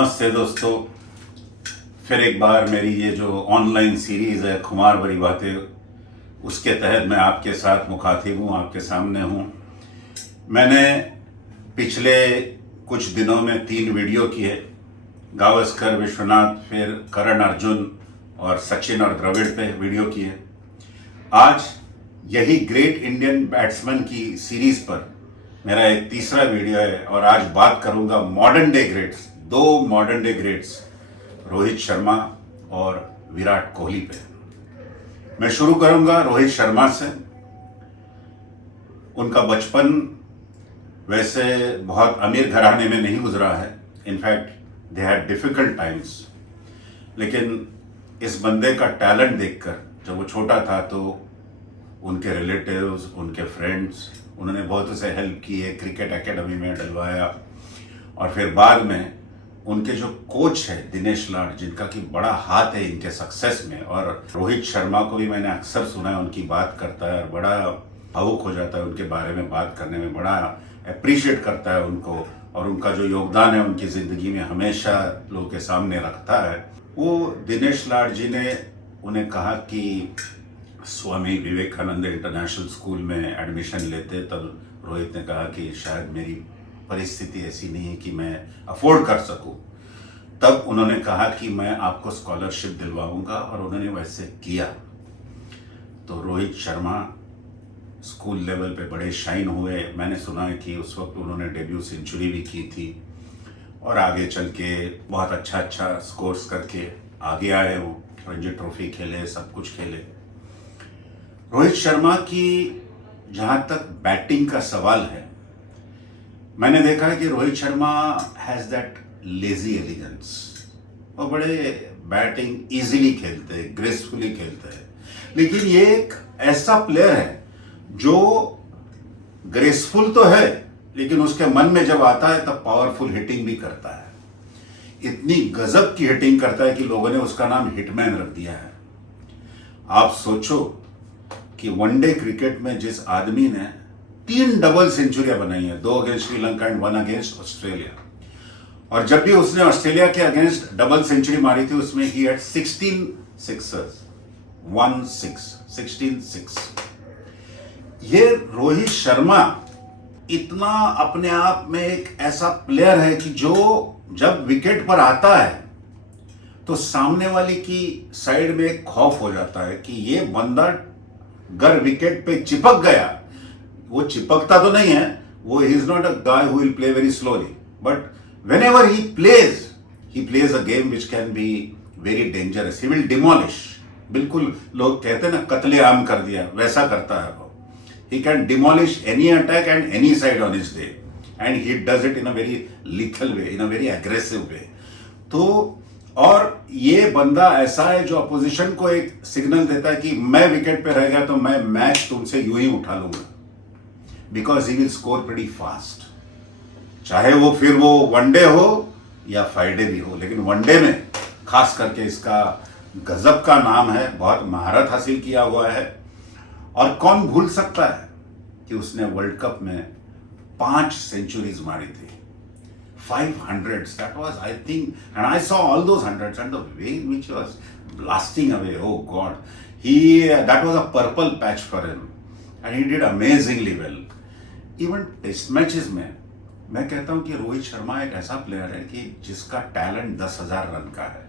नमस्ते दोस्तों। फिर एक बार मेरी ये जो ऑनलाइन सीरीज़ है खुमार भरी बातें, उसके तहत मैं आपके साथ मुखातिब हूँ, आपके सामने हूँ। मैंने पिछले कुछ दिनों में 3 वीडियो किए, गावस्कर, विश्वनाथ, फिर करण अर्जुन और सचिन और द्रविड़ पे वीडियो किए। आज यही ग्रेट इंडियन बैट्समैन की सीरीज़ पर मेरा एक तीसरा वीडियो है और आज बात करूंगा modern day greats, 2 modern day greats, Rohit Sharma और विराट कोहली पे। मैं शुरू करूंगा रोहित शर्मा से। उनका बचपन वैसे बहुत अमीर घराने में नहीं गुजरा है, in fact they had difficult times, लेकिन इस बंदे का टैलेंट देखकर जब वो छोटा था तो उनके रिलेटिव्स, उनके फ्रेंड्स, उन्होंने बहुत उसे हेल्प की है, क्रिकेट एकेडमी में डलवाया। और फिर बाद में उनके जो कोच है दिनेश लाड, जिनका कि बड़ा हाथ है इनके सक्सेस में, और रोहित शर्मा को भी मैंने अक्सर सुना है, उनकी बात करता है और बड़ा भावुक हो जाता है उनके बारे में बात करने में, बड़ा अप्रिशिएट करता है उनको, और उनका जो योगदान है उनकी ज़िंदगी में हमेशा लोगों के सामने रखता है। वो दिनेश लाड जी ने उन्हें कहा कि स्वामी विवेकानंद इंटरनेशनल स्कूल में एडमिशन लेते, तब रोहित ने कहा कि शायद मेरी परिस्थिति ऐसी नहीं है कि मैं अफोर्ड कर सकूं। तब उन्होंने कहा कि मैं आपको स्कॉलरशिप दिलवाऊंगा, और उन्होंने वैसे किया। तो रोहित शर्मा स्कूल लेवल पे बड़े शाइन हुए। मैंने सुना है कि उस वक्त उन्होंने डेब्यू सेंचुरी भी की थी, और आगे चल के बहुत अच्छा स्कोर्स करके आगे आए। वो रणजी ट्रॉफी खेले, सब कुछ खेले। रोहित शर्मा की जहाँ तक बैटिंग का सवाल है, मैंने देखा है कि Rohit Sharma has that lazy elegance. वो बड़े बैटिंग इजीली खेलते हैं, ग्रेसफुली खेलते हैं, लेकिन ये एक ऐसा प्लेयर है जो ग्रेसफुल तो है, लेकिन उसके मन में जब आता है तब पावरफुल हिटिंग भी करता है। इतनी गजब की हिटिंग करता है कि लोगों ने उसका नाम हिटमैन रख दिया है। आप सोचो कि वनडे क्रिकेट में जिस आदमी ने 3 डबल सेंचुरियां बनाई है, 2 against Sri Lanka and 1 against Australia, और जब भी उसने ऑस्ट्रेलिया के अगेंस्ट डबल सेंचुरी मारी थी उसमें ही हैड 16 सिक्सर्स, 16 सिक्स। ये रोहित शर्मा इतना अपने आप में एक ऐसा प्लेयर है कि जो जब विकेट पर आता है तो सामने वाली की साइड में एक खौफ हो जाता है कि ये बंदा अगर विकेट पे चिपक गया, वो चिपकता तो नहीं है, वो he is not a guy who will play very slowly, but whenever he plays a game which can be very dangerous, he will demolish. बिल्कुल लोग कहते हैं ना, कत्ले आम कर दिया, वैसा करता है वो। He can demolish any attack and any side on his day, and he does it in a very lethal way, in a very aggressive way. तो और ये बंदा ऐसा है जो अपोजिशन को एक सिग्नल देता है कि मैं विकेट पे रह गया तो मैं मैच तुमसे यूं ही उठा लूंगा, because he will score pretty fast. चाहे वो फिर वो वनडे हो या 5 डे भी हो, लेकिन वनडे में खास करके इसका गजब का नाम है, बहुत महारत हासिल किया हुआ है। और कौन भूल सकता है कि उसने वर्ल्ड कप में 5 सेंचुरीज मारी थी, 500s. That was, I think, and I saw all those hundreds and the way in which he was blasting away. Oh God, that was a purple patch for him, and he did amazingly well. Even test matches में मैं कहता हूं कि रोहित शर्मा एक ऐसा player है कि जिसका टैलेंट 10,000 रन का है।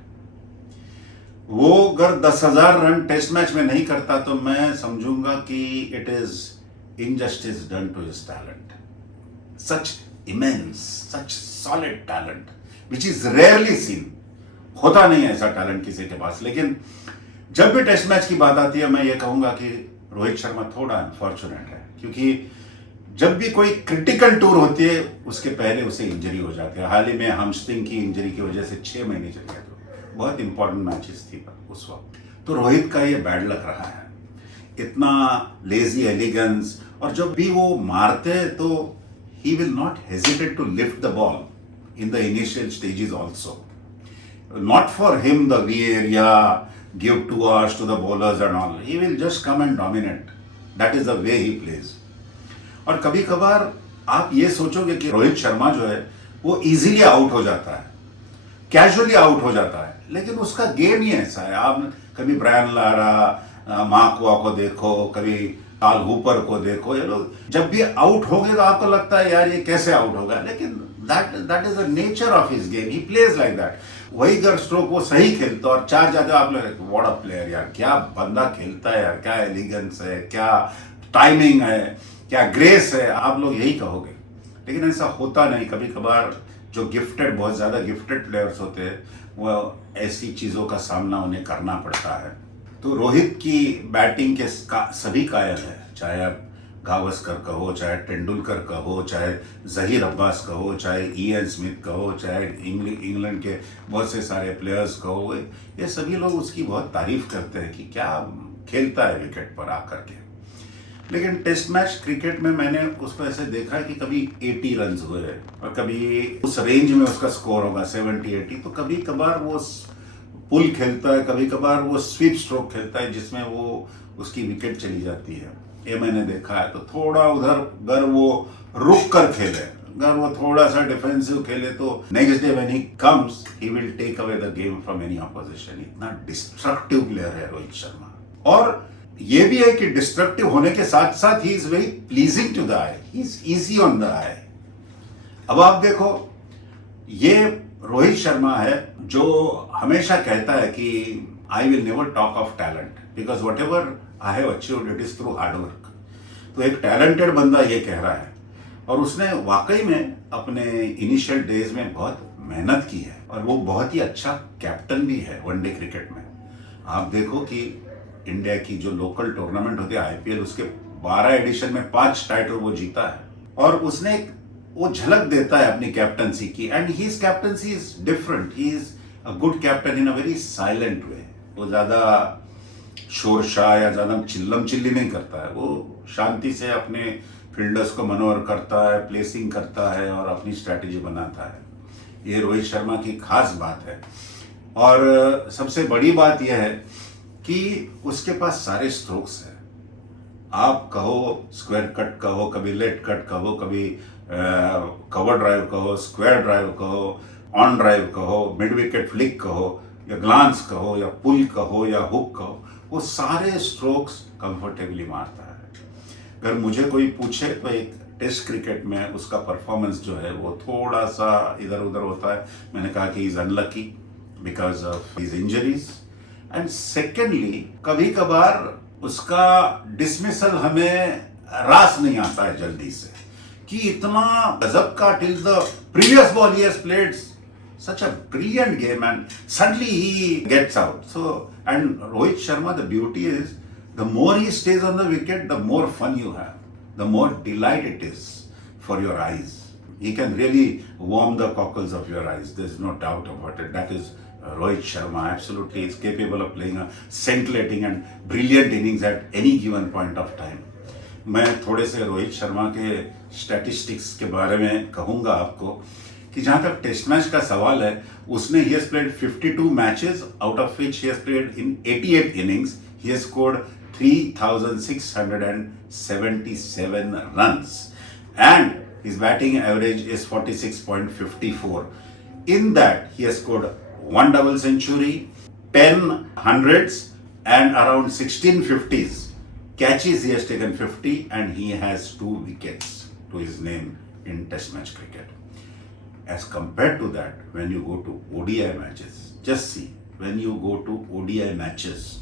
वो अगर 10,000 रन टेस्ट मैच में नहीं करता तो मैं समझूंगा कि it is injustice done to his talent. Such immense, such solid talent, which is rarely seen. होता नहीं है ऐसा टैलेंट किसी के पास। लेकिन जब भी टेस्ट मैच की बात आती है, मैं ये कहूंगा कि रोहित शर्मा थोड़ा अनफॉर्चुनेट है, क्योंकि जब भी कोई क्रिटिकल टूर होती है उसके पहले उसे इंजरी हो जाती है। हाल ही में हमस्ट्रिंग की इंजरी की वजह से 6 महीने चले गए, तो बहुत इंपॉर्टेंट मैचेस थी उस वक्त। तो रोहित का ये बैड लक रहा है, इतना लेजी एलिगेंस, और जब भी वो मारते हैं तो he will not hesitate to lift the ball in the initial stages also. Not for him the area, give 2 hours to the bowlers and all. He will just come and dominate. That is the way he plays. और कभी कभार आप ये सोचोगे कि रोहित शर्मा जो है वो इजीली आउट हो जाता है, कैजुअली आउट हो जाता है, लेकिन उसका गेम ही ऐसा है। आप कभी ब्रायन लारा, मार्कवा को देखो, कभी टाल हूपर को देखो, ये लोग जब भी आउट होंगे तो आपको लगता है यार ये कैसे आउट होगा, लेकिन that is the nature of his game, he plays like that. वही अगर स्ट्रोक वो सही खेलता और 4 जाते आप लोग व्हाट अ प्लेयर यार, क्या बंदा खेलता है यार, क्या एलिगेंस है, क्या टाइमिंग है, क्या ग्रेस है, आप लोग यही कहोगे। लेकिन ऐसा होता नहीं। कभी कभार जो गिफ्टेड, बहुत ज़्यादा गिफ्टेड प्लेयर्स होते हैं, वो ऐसी चीज़ों का सामना उन्हें करना पड़ता है। तो रोहित की बैटिंग के सभी कायल है, चाहे आप गावस्कर कहो, चाहे तेंदुलकर कहो, चाहे जहीर अब्बास कहो, चाहे इयन स्मिथ कहो, चाहे इंग्लैंड के बहुत से सारे प्लेयर्स कहो, ये सभी लोग उसकी बहुत तारीफ करते हैं कि क्या खेलता है विकेट पर आकर के। लेकिन टेस्ट मैच क्रिकेट में मैंने उसको ऐसे देखा है कि कभी 80 रन हुए और कभी उस रेंज में उसका स्कोर होगा 70-80, तो कभी कभार वो पुल खेलता है, कभी कभार वो स्वीप स्ट्रोक खेलता है जिसमें वो उसकी विकेट चली जाती है, ये मैंने देखा है। तो थोड़ा उधर अगर वो रुक कर खेले, अगर वो थोड़ा सा डिफेंसिव खेले, तो next day when he comes he will take away the game from any opposition. इतना डिस्ट्रक्टिव प्लेयर है रोहित शर्मा। और ये भी है कि डिस्ट्रक्टिव होने के साथ साथ he is very pleasing to the eye, he is easy on the eye. अब आप देखो, ये रोहित शर्मा है जो हमेशा कहता है कि I will never talk of talent because what ever I have achieved it is through hard work. तो एक टैलेंटेड बंदा ये कह रहा है, और उसने वाकई में अपने इनिशियल डेज में बहुत मेहनत की है, और वो बहुत ही अच्छा कैप्टन भी है वनडे क्रिकेट में। आप देखो कि इंडिया की जो लोकल टूर्नामेंट होती है आईपीएल, उसके 12 एडिशन में 5 टाइटल वो जीता है, और उसने वो झलक देता है अपनी कैप्टनसी की। And his captaincy is different, he is a good captain in a very silent way. वो ज्यादा शोरशाह या ज्यादा चिल्लम चिल्ली नहीं करता है, वो शांति से अपने फील्डर्स को मनोवर करता है, प्लेसिंग करता है और अपनी स्ट्रैटेजी बनाता है। ये रोहित शर्मा की खास बात है। और सबसे बड़ी बात यह है कि उसके पास सारे स्ट्रोक्स हैं। आप कहो स्क्वायर कट कहो, कभी लेट कट कहो, कभी कवर ड्राइव कहो, स्क्वायर ड्राइव कहो, ऑन ड्राइव कहो, मिड विकेट फ्लिक कहो, या ग्लांस कहो, या पुल कहो, या हुक कहो, वो सारे स्ट्रोक्स कंफर्टेबली मारता है। अगर मुझे कोई पूछे तो एक टेस्ट क्रिकेट में उसका परफॉर्मेंस जो है वो थोड़ा सा इधर उधर होता है। मैंने कहा कि is unlucky because of his injuries, and secondly कभी कभार उसका डिसमिसल हमें रास नहीं आता है जल्दी से, कि इतना गजब का till the previous ball he has played such a brilliant game and suddenly he gets out. So, and Rohit Sharma, the beauty is the more he stays on the wicket, the more fun you have, the more delight it is for your eyes. He can really warm the cockles of your eyes. There's no doubt about it. That is Rohit Sharma. Absolutely is capable of playing a scintillating and brilliant innings at any given point of time. मैं थोड़े से रोहित शर्मा के statistics के बारे में कहूँगा आपको, कि जहां तक टेस्ट मैच का सवाल है, उसने he has played 52 matches, out of which he has played in 88 innings, he has scored 3677 runs and his batting average is 46.54. In that he has scored 1 double century, 10 hundreds and around 16 50s. Catches he has taken 50 and he has 2 wickets to his name in test match cricket. As compared to that, when you go to ODI matches, just see, when you go to ODI matches,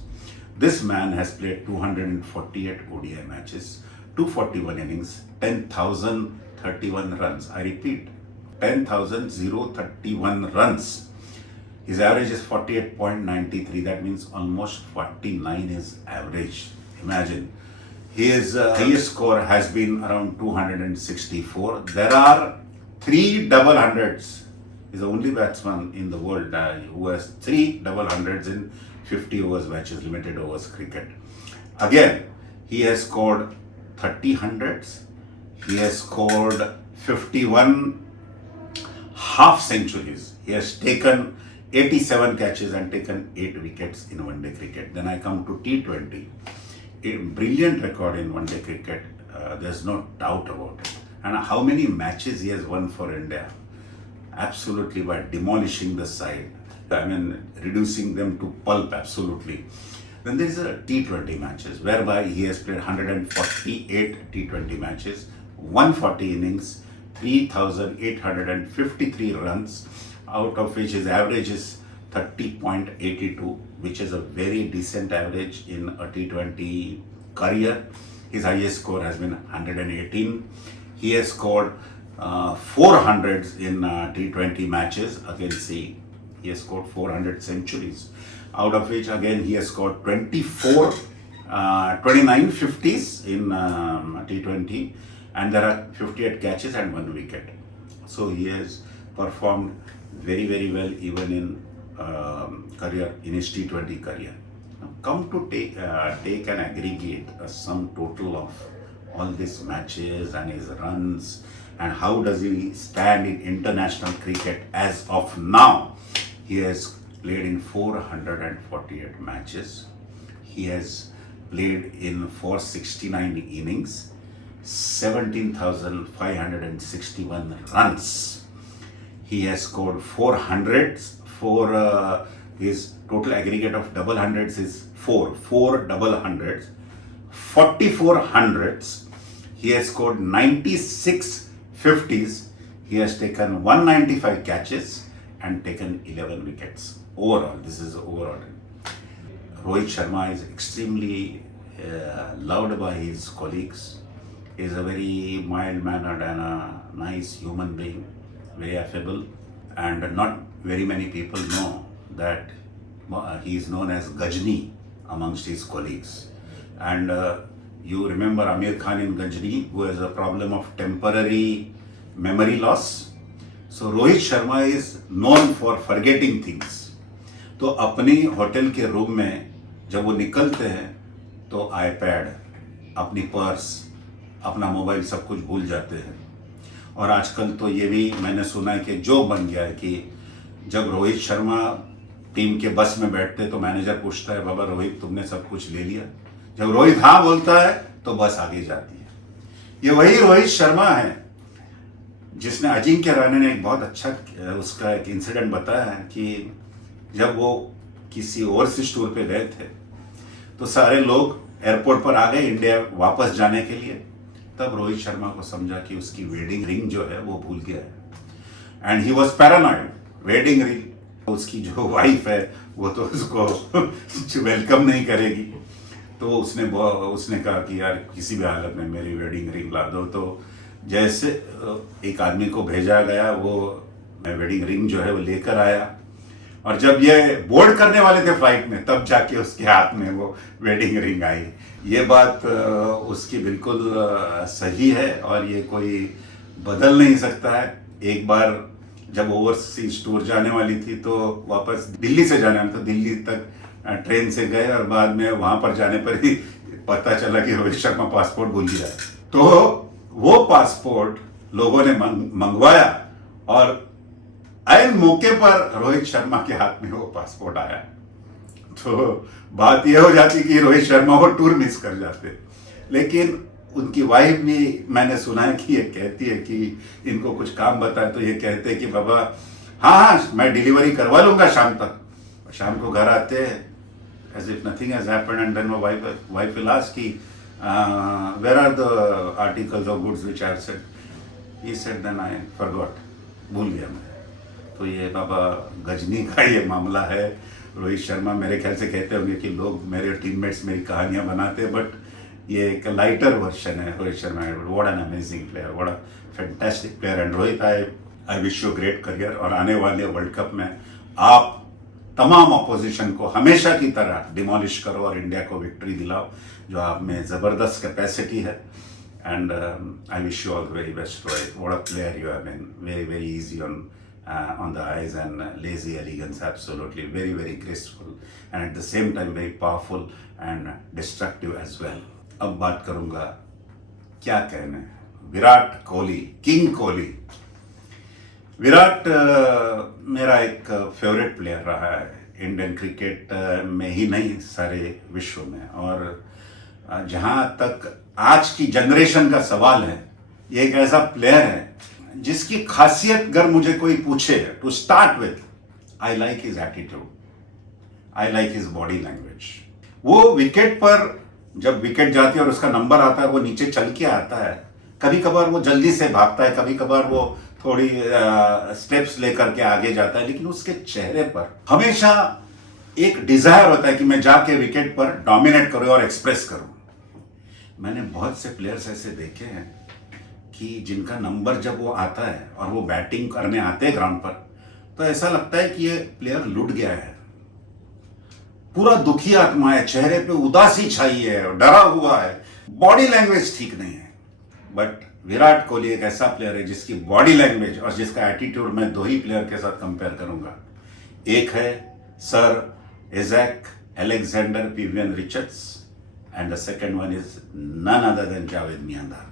this man has played 248 ODI matches, 241 innings, 10,031 runs. I repeat, 10,031 runs. His average is 48.93. That means almost 49 is average. Imagine. His highest score has been around 264. There are 3 double hundreds. He's the only batsman in the world who has 3 double hundreds in 50 overs matches, limited overs cricket. Again, he has scored 30 hundreds. He has scored 51 half centuries. He has taken 87 catches and taken 8 wickets in one-day cricket. Then I come to T20. A brilliant record in one-day cricket. There's no doubt about it. And how many matches he has won for India. absolutely by demolishing the side. I mean, reducing them to pulp absolutely. Then there is a T20 matches whereby he has played 148 T20 matches, 140 innings, 3,853 runs, out of which his average is 30.82, which is a very decent average in a T20 career. His highest score has been 118. He has scored 400s in T20 matches against the. He has scored 400 centuries, out of which again he has scored 29 50s in T20, and there are 58 catches and 1 wicket. So he has performed very, very well even in career, in his T20 career. Now come to take and aggregate a sum total of all these matches and his runs, and how does he stand in international cricket as of now. He has played in 448 matches. He has played in 469 innings, 17,561 runs. He has scored 400s. His total aggregate of double hundreds is 4 double hundreds, 44 hundreds. He has scored 96 50s. He has taken 195 catches and taken 11 wickets. Overall, this is overall. Rohit Sharma is extremely loved by his colleagues. He is a very mild-mannered and a nice human being, very affable, and not very many people know that he is known as Gajni amongst his colleagues. And you remember Amir Khan in Gajni, who has a problem of temporary memory loss. So Rohit Sharma is known for forgetting things. तो अपनी hotel के room में जब वो निकलते हैं तो iPad, अपनी पर्स, अपना मोबाइल सब कुछ भूल जाते हैं. और आजकल तो ये भी मैंने सुना है कि जोक बन गया है कि जब रोहित शर्मा टीम के बस में बैठते तो मैनेजर पूछता है, बाबा रोहित तुमने सब कुछ ले लिया? जब रोहित हाँ बोलता है तो बस आगे जाती है. ये वही रोहित शर्मा है जिसने, अजिंक्य राणे ने एक बहुत अच्छा उसका एक इंसिडेंट बताया है कि जब वो किसी ओवरसीज टूर पे गए थे तो सारे लोग एयरपोर्ट पर आ गए इंडिया वापस जाने के लिए. तब रोहित शर्मा को समझा कि उसकी वेडिंग रिंग जो है वो भूल गया है, and he was paranoid. Wedding ring, उसकी जो वाइफ है वो तो उसको वेलकम नहीं करेगी. तो उसने कहा कि यार किसी भी हालत में मेरी वेडिंग रिंग ला दो. तो जैसे एक आदमी को भेजा गया, वो वेडिंग रिंग जो है वो लेकर आया, और जब ये बोर्ड करने वाले थे फ्लाइट में तब जाके उसके हाथ में वो वेडिंग रिंग आई. ये बात उसकी बिल्कुल सही है और ये कोई बदल नहीं सकता है. एक बार जब ओवरसीज टूर जाने वाली थी तो वापस दिल्ली से जाने वाली, तो दिल्ली तक ट्रेन से गए और बाद में वहां पर जाने पर ही पता चला कि रोहित शर्मा पासपोर्ट भूल गया. तो वो पासपोर्ट लोगों ने मंगवाया और ऐन मौके पर रोहित शर्मा के हाथ में वो पासपोर्ट आया. तो बात यह हो जाती कि रोहित शर्मा वो टूर मिस कर जाते. लेकिन उनकी वाइफ भी मैंने सुना है कि ये कहती है कि इनको कुछ काम बताए तो ये कहते हैं कि बाबा हाँ मैं डिलीवरी करवा लूंगा शाम तक. शाम को घर आते हैं as if nothing has happened, and then wife will ask कि where are the articles of goods which I have said. He said then I forgot, भूल गया मैं. तो ये बाबा गजनी का ये मामला है. रोहित शर्मा मेरे ख्याल से कहते होंगे कि लोग मेरे टीममेट्स मेरी कहानियां बनाते हैं, बट ये एक लाइटर वर्जन है Rohit Sharma. What an amazing player, what a fantastic player. And Rohit, I wish you great career. और आने वाले वर्ल्ड कप में आप तमाम अपोजिशन को हमेशा की तरह डिमोलिश करो और इंडिया को विक्ट्री दिलाओ, जो आप में ज़बरदस्त कैपेसिटी है. And I wish you all the very best Rohit. What a player you have been. Very very easy on the eyes and lazy elegance, absolutely very very graceful and at the same time very powerful and destructive as well. अब बात करूंगा, क्या कहने, Virat Kohli, king Kohli. Virat मेरा एक favourite player रहा है Indian cricket में ही नहीं, सारे विश्व में. और जहां तक आज की जनरेशन का सवाल है, ये एक ऐसा प्लेयर है जिसकी खासियत अगर मुझे कोई पूछे to start with, I like his attitude, I like his body language. वो विकेट पर जब विकेट जाती है और उसका नंबर आता है, वो नीचे चल के आता है, कभी कभार वो जल्दी से भागता है, कभी कभार वो थोड़ी स्टेप्स लेकर के आगे जाता है, लेकिन उसके चेहरे पर हमेशा एक डिजायर होता है कि मैं जाके विकेट पर डोमिनेट करूं और एक्सप्रेस करूं। मैंने बहुत से प्लेयर्स ऐसे देखे हैं कि जिनका नंबर जब वो आता है और वो बैटिंग करने आते हैं ग्राउंड पर, तो ऐसा लगता है कि ये प्लेयर लुट गया है, पूरा दुखी आत्मा है, चेहरे पे उदासी छाई है, डरा हुआ है, बॉडी लैंग्वेज ठीक नहीं है। बट विराट कोहली एक ऐसा प्लेयर है जिसकी बॉडी लैंग्वेज और जिसका एटीट्यूड, मैं दो ही प्लेयर के साथ कंपेयर करूंगा। एक है sir Isaac Alexander Vivian Richards and the second one is none other than Javed Miandad.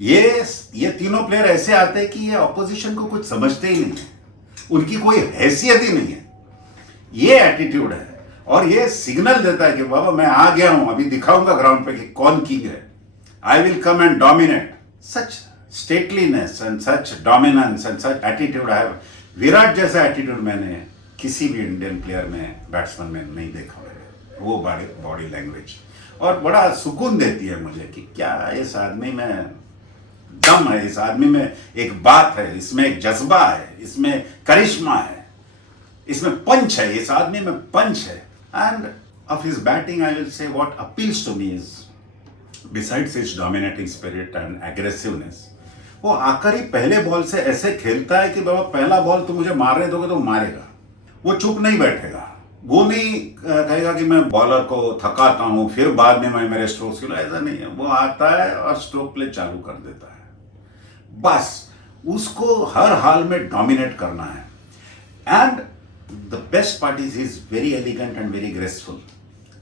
ये तीनों प्लेयर ऐसे आते हैं कि ये ऑपोजिशन को कुछ समझते ही नहीं है, उनकी कोई हैसियत ही नहीं है। ये एटीट्यूड है और ये सिग्नल देता है कि बाबा मैं आ गया हूं, अभी दिखाऊंगा ग्राउंड पे कि कौन किंग है, I will come and dominate. Such stateliness and such dominance and such attitude I have. Virat जैसा एटीट्यूड मैंने किसी भी इंडियन प्लेयर में, बैट्समैन में नहीं देखा है। वो बॉडी लैंग्वेज और बड़ा सुकून देती है मुझे कि क्या इस आदमी में दम है, इस आदमी में एक बात है, इसमें एक जज्बा है, इसमें करिश्मा है, इसमें पंच है, इस आदमी में पंच है। And of his batting, I will say what appeals to me is, besides his dominating spirit and aggressiveness, वो आकर ही पहले बॉल से ऐसे खेलता है कि बाबा पहला बॉल तुम मुझे मारने दोगे तो मारेगा। वो चुप नहीं बैठेगा, वो नहीं कहेगा कि मैं बॉलर को थकाता हूं फिर बाद में मैं मेरे स्ट्रोक्स के लिए, ऐसा नहीं है। वो आता है और स्ट्रोक प्ले चालू कर देता है, बस उसको हर हाल में डोमिनेट करना है। And the best part is he is very elegant and very graceful,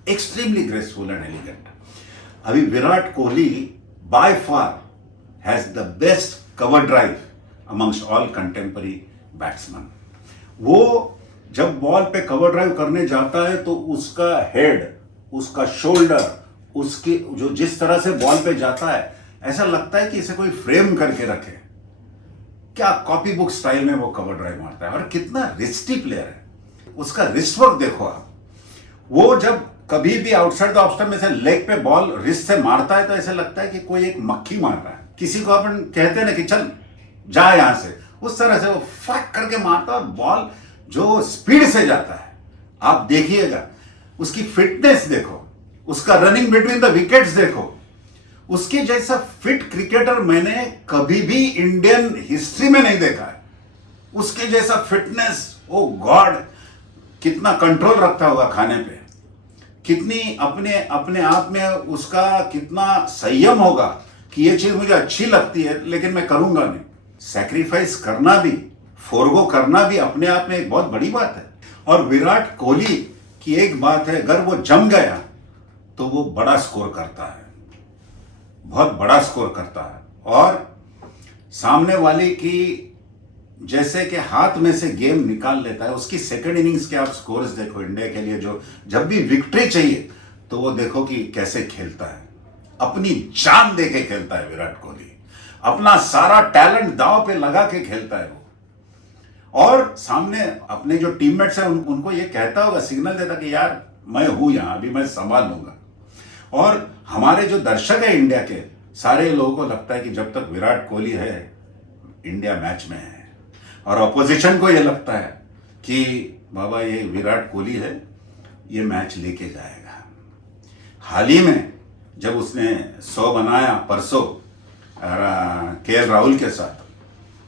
extremely graceful and elegant. अभी Virat Kohli by far has the best cover drive amongst all contemporary batsman. वो जब बॉल पे कवर ड्राइव करने जाता है तो उसका हेड, उसका शोल्डर, उसकी जो जिस तरह से बॉल पे जाता है, ऐसा लगता है कि इसे कोई फ्रेम करके रखे। क्या कॉपी बुक स्टाइल में वो कवर ड्राइव मारता है और कितना रिस्टी प्लेयर है। उसका रिस्ट वर्क देखो आप। वो जब कभी भी आउटसाइड द ऑफ स्टंप में से लेग पे बॉल रिस्ट से मारता है तो ऐसा लगता है कि कोई एक मक्खी मार रहा है। किसी को अपन कहते हैं ना कि चल जा यहां से, उस तरह से वो फट करके मारता है और बॉल जो स्पीड से जाता है, आप देखिएगा। उसकी फिटनेस देखो, उसका रनिंग बिटवीन द विकेट्स देखो। उसके जैसा फिट क्रिकेटर मैंने कभी भी इंडियन हिस्ट्री में नहीं देखा है। उसके जैसा फिटनेस, ओ गॉड, कितना कंट्रोल रखता होगा खाने पे, कितनी अपने आप में उसका कितना संयम होगा कि ये चीज मुझे अच्छी लगती है लेकिन मैं करूंगा नहीं। सैक्रिफाइस करना भी, फोरगो करना भी अपने आप में एक बहुत बड़ी बात है। और विराट कोहली की एक बात है, अगर वो जम गया तो वो बड़ा स्कोर करता है, बहुत बड़ा स्कोर करता है। और सामने वाले की जैसे कि हाथ में से गेम निकाल लेता है। उसकी सेकंड इनिंग्स के आप स्कोर्स देखो इंडिया के लिए, जो जब भी विक्ट्री चाहिए तो वो देखो कि कैसे खेलता है, अपनी जान दे के खेलता है विराट कोहली, अपना सारा टैलेंट दांव पे लगा के खेलता है वो। और सामने अपने जो टीममेट्स हैं उनको ये कहता होगा, सिग्नल देता कि यार मैं हूं यहां, अभी मैं संभाल लूंगा। और हमारे जो दर्शक है इंडिया के, सारे लोगों को लगता है कि जब तक विराट कोहली है इंडिया मैच में है। और ऑपोजिशन को ये लगता है कि बाबा ये विराट कोहली है, ये मैच लेके जाएगा। हाल ही में जब उसने 100 बनाया परसों केएल राहुल के साथ,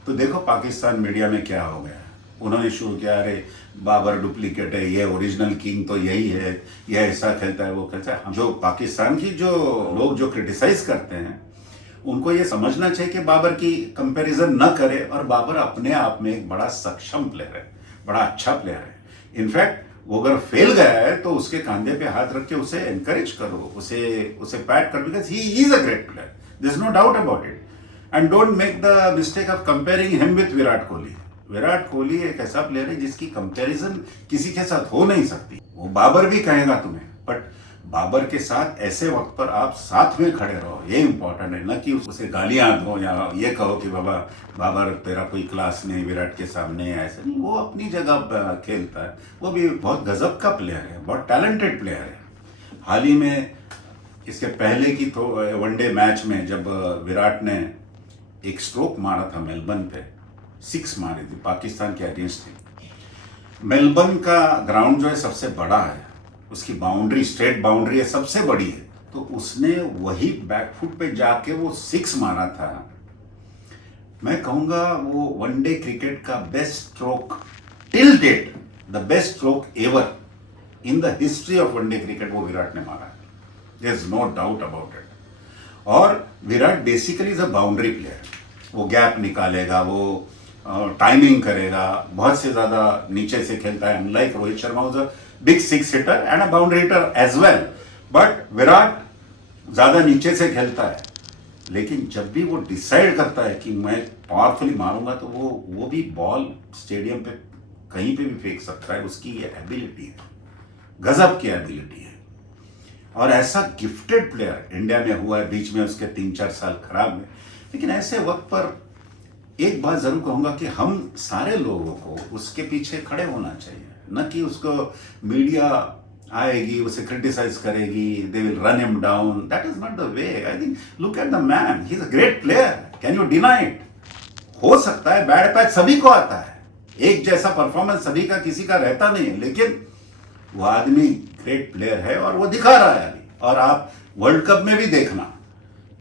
तो देखो पाकिस्तान मीडिया में क्या हो गया। उन्होंने शुरू किया, अरे बाबर डुप्लीकेट है, ये ओरिजिनल किंग तो यही है, ये ऐसा खेलता है, वो खेलता है। जो पाकिस्तान की जो लोग जो क्रिटिसाइज करते हैं उनको ये समझना चाहिए कि बाबर की कंपैरिजन न करे। और बाबर अपने आप में एक बड़ा सक्षम प्लेयर है, बड़ा अच्छा प्लेयर है। इनफैक्ट वो अगर फेल गया है तो उसके कंधे पे हाथ रख के उसे एनकरेज करो, उसे पैट करो, because he is a great player, there is no doubt about it. And don't make the mistake of comparing him with Virat Kohli. Virat Kohli एक ऐसा प्लेयर है जिसकी कंपैरिजन किसी के साथ हो नहीं सकती। वो बाबर भी कहेगा तुम्हें, बट बाबर के साथ ऐसे वक्त पर आप साथ में खड़े रहो, ये इंपॉर्टेंट है, न कि उसे गालियां दो या ये कहो कि बाबा बाबर तेरा कोई क्लास नहीं विराट के सामने, ऐसे नहीं। वो अपनी जगह खेलता है, वो भी बहुत गजब का प्लेयर है, बहुत टैलेंटेड प्लेयर है। हाल ही में इसके पहले की तो वनडे मैच में जब विराट ने एक स्ट्रोक मारा था मेलबर्न पे, 6 मारी थी, पाकिस्तान के अगेंस्ट थी। मेलबर्न का ग्राउंड जो है सबसे बड़ा है, उसकी बाउंड्री स्ट्रेट बाउंड्री है, सबसे बड़ी है, तो उसने वही बैकफुट पे जाके वो 6 मारा था। मैं कहूंगा वो वनडे क्रिकेट का best stroke till date, the best stroke ever in the history of one day cricket वो विराट ने मारा है, there is no doubt about it. और Virat basically is a boundary player, वो गैप निकालेगा, वो टाइमिंग करेगा, बहुत से ज्यादा नीचे से खेलता है, unlike Rohit Sharma was a big 6 hitter and a boundary hitter as well, but Virat ज्यादा नीचे से खेलता है। लेकिन जब भी वो डिसाइड करता है कि मैं पावरफुली मारूंगा तो वो भी बॉल स्टेडियम पे कहीं पे भी फेंक सकता है, उसकी ये एबिलिटी है, गजब की एबिलिटी है। और ऐसा गिफ्टेड प्लेयर इंडिया में हुआ है, बीच में उसके 3-4 साल खराब हुए, लेकिन ऐसे वक्त पर एक बात जरूर कहूंगा कि हम सारे लोगों को उसके पीछे खड़े होना चाहिए, न कि उसको मीडिया आएगी उसे क्रिटिसाइज करेगी, they will run him down, that is not the way. I think look at the man, he is a great player, can you deny it? हो सकता है बैड पैच सभी को आता है, एक जैसा परफॉर्मेंस सभी का किसी का रहता नहीं है, लेकिन वो आदमी ग्रेट प्लेयर है और वो दिखा रहा है अभी। और आप वर्ल्ड कप में भी देखना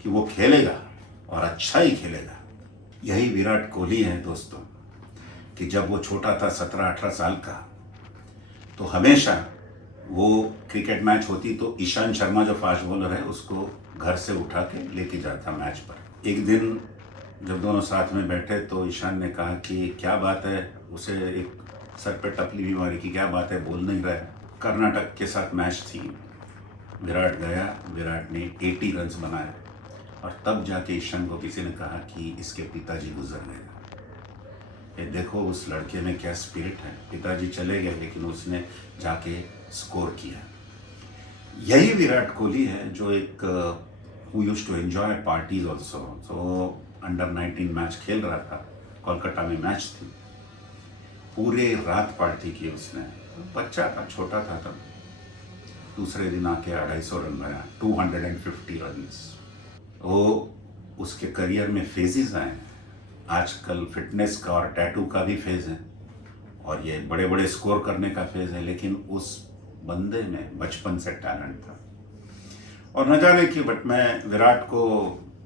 कि वो खेलेगा और अच्छा ही खेलेगा। यही विराट कोहली है दोस्तों, कि जब वो छोटा था 17-18 साल का, तो हमेशा वो क्रिकेट मैच होती तो ईशांत शर्मा जो फास्ट बॉलर है उसको घर से उठा के लेके जाता मैच पर। एक दिन जब दोनों साथ में बैठे तो ईशान ने कहा कि क्या बात है, उसे एक सर पे टपली भी मारी कि क्या बात है, बोल नहीं रहा है। कर्नाटक के साथ मैच थी, विराट गया, विराट ने 80 रन्स बनाए और तब जाके ईशान को किसी ने कहा कि इसके पिताजी गुजर गए। ये देखो उस लड़के में क्या स्पिरिट है, पिताजी चले गए लेकिन उसने जाके स्कोर किया। यही विराट कोहली है जो एक who used to enjoy parties also. So under 19 match खेल रहा था, कोलकाता में मैच थी, पूरे रात पार्टी की उसने, बच्चा था, छोटा था तब। दूसरे दिन आके 250 रन बनाया, 250 रन्स। वो उसके करियर में फेजेस आए हैं, आजकल फिटनेस का और टैटू का भी फेज है और ये बड़े बड़े स्कोर करने का फेज है, लेकिन उस बंदे में बचपन से टैलेंट था। और न जाने कि बट मैं विराट को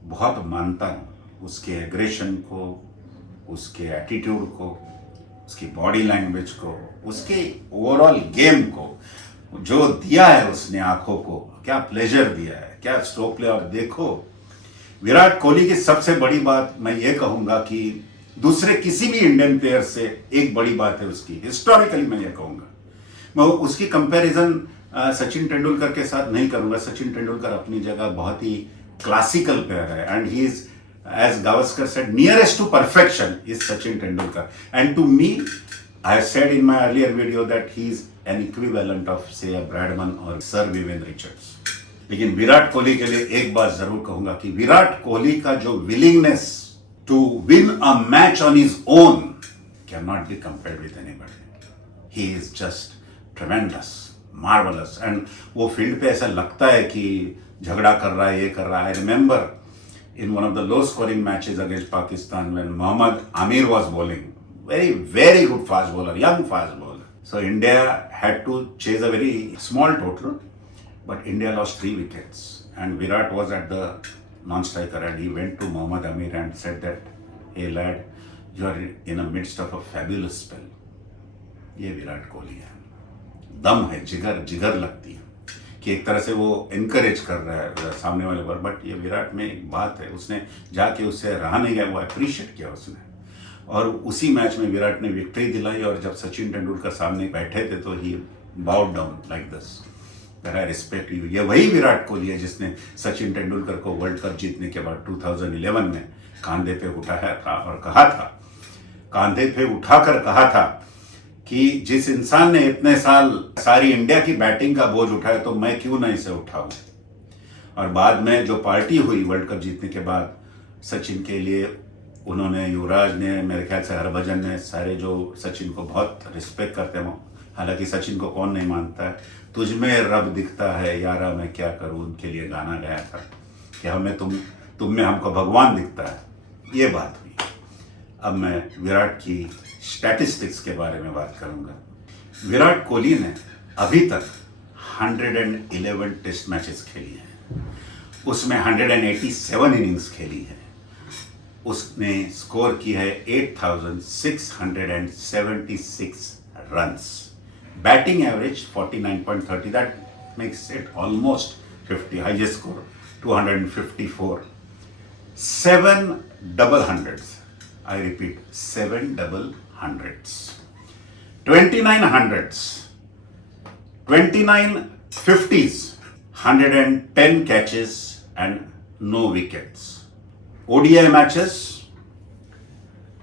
बहुत मानता हूँ, उसके एग्रेशन को, उसके एटीट्यूड को, उसकी बॉडी लैंग्वेज को, उसके ओवरऑल गेम को जो दिया है उसने आंखों को, क्या प्लेजर दिया है, क्या स्ट्रोक प्ले। और देखो विराट कोहली की सबसे बड़ी बात मैं ये कहूंगा कि दूसरे किसी भी इंडियन प्लेयर से एक बड़ी बात है उसकी, हिस्टोरिकली मैं ये कहूंगा, मैं उसकी कंपैरिजन सचिन तेंदुलकर के साथ नहीं करूंगा। सचिन तेंदुलकर अपनी जगह बहुत ही क्लासिकल प्लेयर है and he is, as Gavaskar said, nearest to perfection is Sachin Tendulkar. And to me, I said in my earlier video that he is an equivalent of, say, a Bradman or Sir Vivian Richards. लेकिन विराट कोहली के लिए एक बात जरूर कहूंगा कि विराट कोहली का जो willingness to win a match on his own can not be compared with anybody. He is just tremendous, marvellous. And वो फील्ड पे ऐसा लगता है कि झगड़ा कर रहा है, ये कर रहा है। I remember in one of the low scoring matches against Pakistan when Mohammad Amir was bowling, very good fast bowler, young fast bowler. So India had to chase a very small total, but India lost 3 wickets and Virat was at the non-striker and he went to Mohammad Amir and said that, hey lad, you are in the midst of a fabulous spell. ये विराट कोहली है, दम है, जिगर लगती है कि एक तरह से वो इनकरेज कर रहा है सामने वाले पर। बट ये विराट में एक बात है, उसने जाके उससे रहा नहीं गया, वो अप्रिशिएट किया उसने। और उसी मैच में विराट ने विक्ट्री दिलाई और जब सचिन तेंदुलकर सामने बैठे थे तो he bowed down like this, that I respect you. ये वही विराट कोहली है जिसने सचिन तेंदुलकर को वर्ल्ड कप जीतने के बाद 2011 में कांधे पे उठाया था और कहा था, कांधे पे उठाकर कहा था कि जिस इंसान ने इतने साल सारी इंडिया की बैटिंग का बोझ उठाया तो मैं क्यों ना इसे उठाऊं। और बाद में जो पार्टी हुई वर्ल्ड कप जीतने के बाद सचिन के लिए, उन्होंने, युवराज ने, मेरे ख्याल से हरभजन ने, सारे जो सचिन को बहुत रिस्पेक्ट करते हैं, हालांकि सचिन को कौन नहीं मानता है, तुझ में रब दिखता है यारा मैं क्या करूं, उनके लिए गाना गाया था कि हमें तुम में हमको भगवान दिखता है, ये बात हुई। अब मैं विराट की स्टैटिस्टिक्स के बारे में बात करूंगा। विराट कोहली ने अभी तक 111 टेस्ट मैचेस खेली हैं, उसमें 187 इनिंग्स खेली है, उसने स्कोर की है 8676 runs, batting average 49.30, that makes it almost 50, highest score 254, 7 double hundreds, I repeat 7 double hundreds, 29 hundreds, 29 50s, 110 catches and no wickets. ODI matches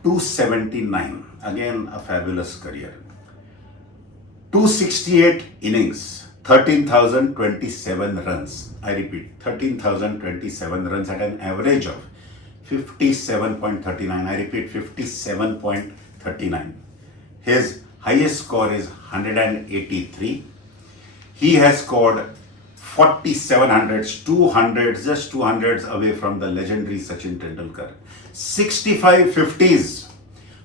279, again a fabulous career. 268 innings, 13,027 runs. I repeat, 13,027 runs at an average of 57.39. I repeat, 57.39. His highest score is 183. He has scored 47 hundreds, 200s, just 200s away from the legendary Sachin Tendulkar. 65 50s,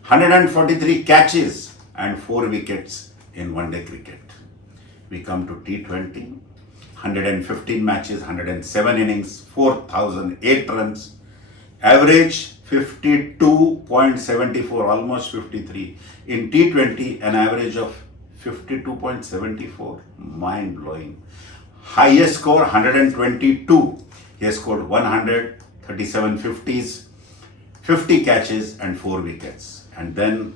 143 catches and 4 wickets in one-day cricket. We come to T20, 115 matches, 107 innings, 4,008 runs, average 52.74, almost 53. In T20, an average of 52.74, mind-blowing. Highest score 122. He has scored 137 50s, 50 catches and 4 wickets. And then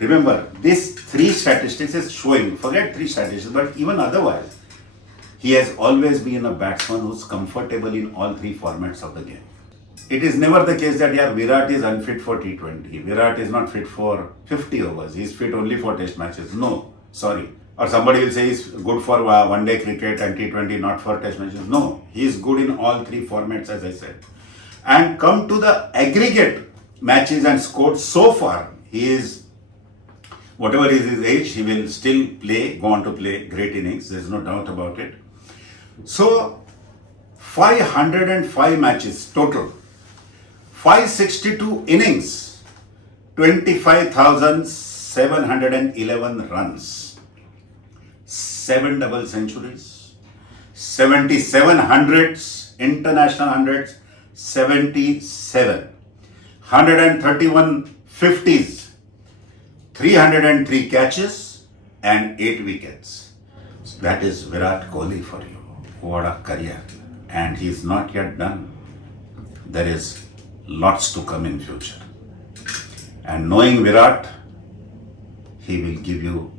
remember, these 3 statistics is showing, forget 3 statistics, but even otherwise, he has always been a batsman who's comfortable in all 3 formats of the game. It is never the case that Virat is unfit for T20. Virat is not fit for 50 overs. He is fit only for test matches. No, sorry. Or somebody will say he's good for one-day cricket and T20, not for test matches. No, he is good in all 3 formats, as I said. And come to the aggregate matches and scores so far, he is, whatever is his age, he will still go on to play great innings. There's no doubt about it. So, 505 matches total, 562 innings, 25,711 runs, 7 double centuries, 77 hundreds, international hundreds, 77, 131 50s, 303 catches and 8 wickets. That is Virat Kohli for you. What a career. And he is not yet done. There is lots to come in future. And knowing Virat, he will give you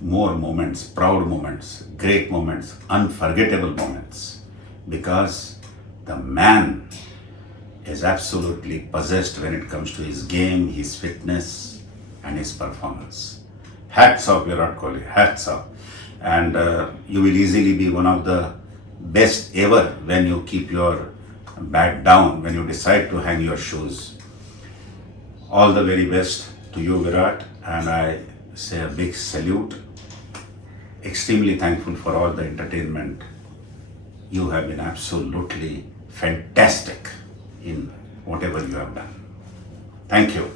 more moments, proud moments, great moments, unforgettable moments, because the man is absolutely possessed when it comes to his game, his fitness and his performance. Hats off Virat Kohli, hats off. And you will easily be one of the best ever when you keep your bat down, when you decide to hang your shoes. All the very best to you, Virat, and I say a big salute. Extremely thankful for all the entertainment. You have been absolutely fantastic in whatever you have done. Thank you.